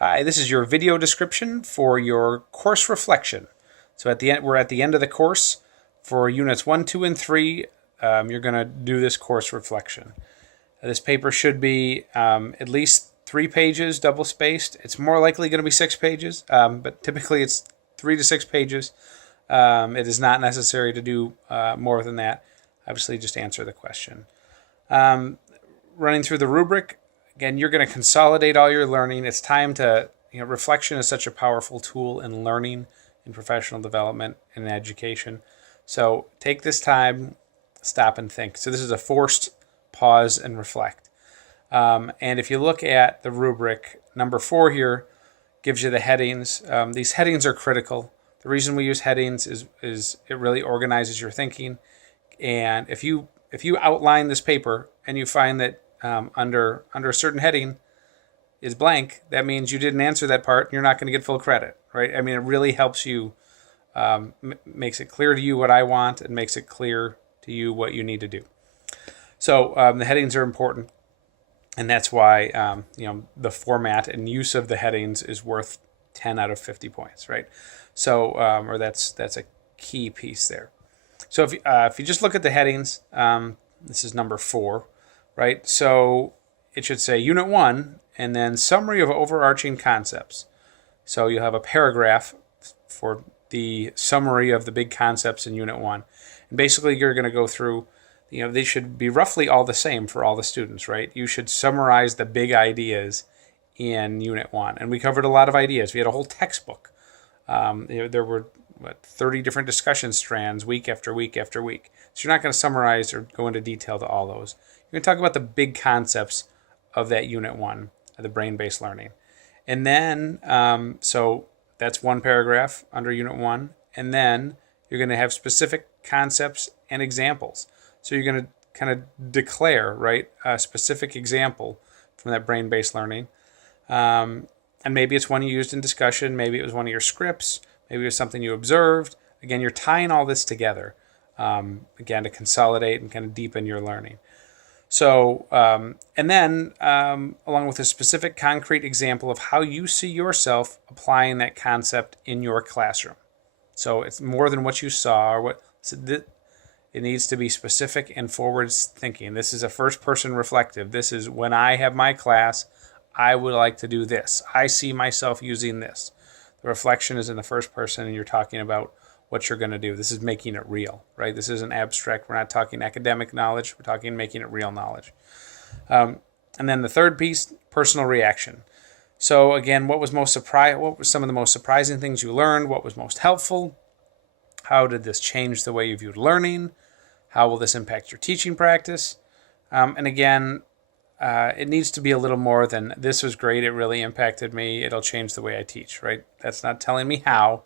Hi, this is your video description for your course reflection. So at the end, we're at the end of the course. For units 1, 2, and 3, you're going to do this course reflection. This paper should be at least 3 pages, double spaced. It's more likely going to be 6 pages, but typically it's 3 to 6 pages. It is not necessary to do more than that. Obviously, just answer the question. Running through the rubric, again, you're going to consolidate all your learning. It's time to, reflection is such a powerful tool in learning, in professional development, and in education. So take this time, stop and think. So this is a forced pause and reflect. And if you look at the rubric, number 4 here gives you the headings. These headings are critical. The reason we use headings is it really organizes your thinking. And if you outline this paper and you find that under a certain heading is blank, that means you didn't answer that part and you're not going to get full credit, right? I mean, it really helps you, makes it clear to you what I want and makes it clear to you what you need to do. So the headings are important, and that's why the format and use of the headings is worth 10 out of 50 points, right? So or that's a key piece there. So if you just look at the headings, this is number 4, right? So it should say Unit 1 and then summary of overarching concepts. So you have a paragraph for the summary of the big concepts in Unit 1. And basically you're going to go through, they should be roughly all the same for all the students, right? You should summarize the big ideas in Unit 1. And we covered a lot of ideas. We had a whole textbook. There were 30 different discussion strands week after week after week. So you're not going to summarize or go into detail to all those. You're going to talk about the big concepts of that Unit 1, the brain-based learning. And then, so that's one paragraph under Unit 1. And then you're going to have specific concepts and examples. So you're going to kind of declare, right, a specific example from that brain-based learning. And maybe it's one you used in discussion. Maybe it was one of your scripts. Maybe it was something you observed. Again, you're tying all this together, again, to consolidate and kind of deepen your learning. So, and then along with a specific concrete example of how you see yourself applying that concept in your classroom. So it's more than what you saw or what, it needs to be specific and forward thinking. This is a first person reflective. This is when I have my class, I would like to do this. I see myself using this. The reflection is in the first person and you're talking about what you're going to do. This is making it real, right? This isn't abstract. We're not talking academic knowledge. We're talking making it real knowledge. And then the third piece, personal reaction. So again, what were some of the most surprising things you learned? What was most helpful? How did this change the way you viewed learning? How will this impact your teaching practice? And again, it needs to be a little more than this was great. It really impacted me. It'll change the way I teach, right? That's not telling me how.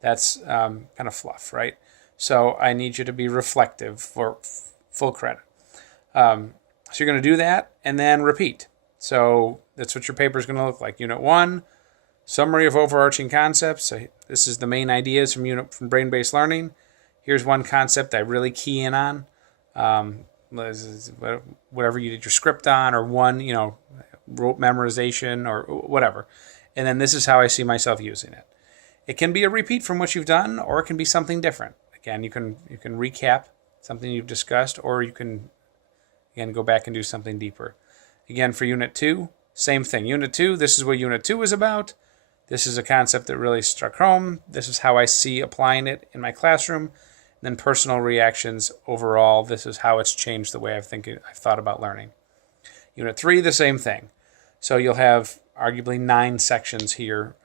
That's kind of fluff, right? So I need you to be reflective for full credit. So you're going to do that and then repeat. So that's what your paper is going to look like. Unit 1, summary of overarching concepts. So this is the main ideas from brain-based learning. Here's one concept I really key in on. Whatever you did your script on, or one, rote memorization or whatever. And then this is how I see myself using it. It can be a repeat from what you've done, or it can be something different. Again, you can recap something you've discussed, or you can, again, go back and do something deeper. Again, for Unit 2, same thing. Unit 2, this is what Unit 2 is about. This is a concept that really struck home. This is how I see applying it in my classroom. And then personal reactions overall. This is how it's changed the way I've thought about learning. Unit 3, the same thing. So you'll have arguably 9 sections here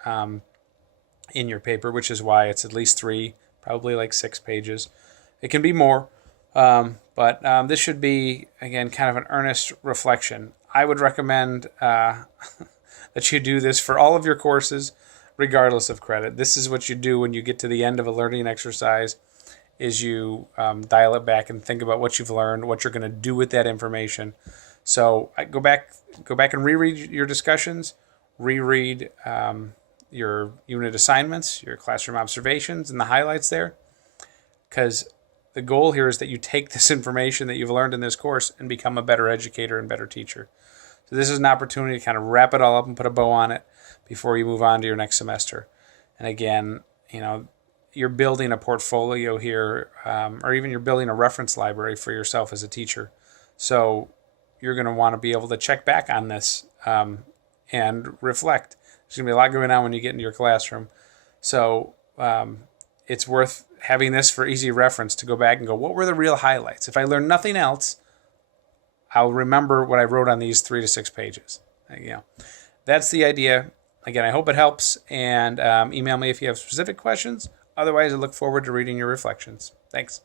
in your paper, which is why it's at least 3, probably like 6 pages. It can be more, but this should be, again, kind of an earnest reflection. I would recommend that you do this for all of your courses, regardless of credit. This is what you do when you get to the end of a learning exercise, is you dial it back and think about what you've learned, what you're going to do with that information. So go back and reread your discussions, reread your unit assignments, your classroom observations, and the highlights there. Because the goal here is that you take this information that you've learned in this course and become a better educator and better teacher. So this is an opportunity to kind of wrap it all up and put a bow on it. before you move on to your next semester. And again, you're building a portfolio here, or even you're building a reference library for yourself as a teacher. So you're going to want to be able to check back on this and reflect. There's going to be a lot going on when you get into your classroom. So it's worth having this for easy reference to go back and go, what were the real highlights? If I learn nothing else, I'll remember what I wrote on these 3 to 6 pages. That's the idea. Again, I hope it helps, and email me if you have specific questions. Otherwise, I look forward to reading your reflections. Thanks.